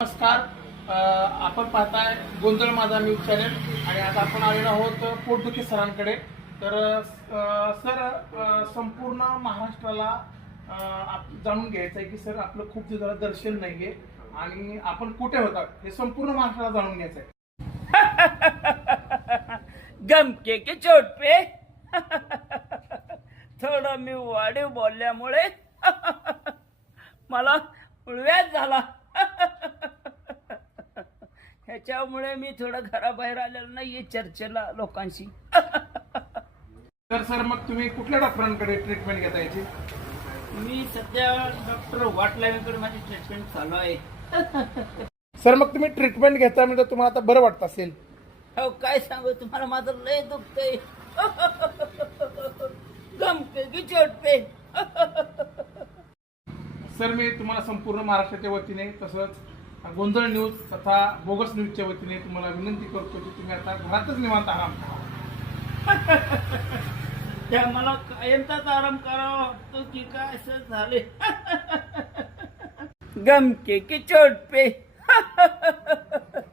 नमस्कार. आपण पाहताय गोंधळ माझा न्यूज चॅनल आणि आता आपण आलेलो आहोत पोटदुखी सरांकडे. तर सर, संपूर्ण महाराष्ट्राला जाणून घ्यायचं आहे की सर आपलं खूप दिवसाला दर्शन नाहीये आणि आपण कुठे होता हे संपूर्ण महाराष्ट्राला जाणून घ्यायचं आहे. गमके के चोट पे थोडं मी वाढीव बोलल्यामुळे मला उळव्याच झाला. ह्याच्यामुळे मी थोडं घराबाहेर आलेलो नाहीये चर्चेला लोकांशी. तर सर, मग तुम्ही कुठल्या डॉक्टरांकडे ट्रीटमेंट घेता याची? मी सध्या डॉक्टर वाटलावीकडे माझी ट्रीटमेंट चालू आहे. सर, मग तुम्ही ट्रीटमेंट घेता म्हणजे तुम्हाला आता बरं वाटत असेल? हो, काय सांगू तुम्हाला, माझं लय दुखतंय. गमके की चोट पे. सर, मी तुम्हाला संपूर्ण महाराष्ट्राच्या वतीने तसंच गोंधळ न्यूज तथा बोगस न्यूजच्या वतीने तुम्हाला विनंती करतो की तुम्ही आता घरातच निवांत आराम करा. त्या मला कायमचाच आराम करावा वाटतो की काय असं झाले. गमके की चोट पे.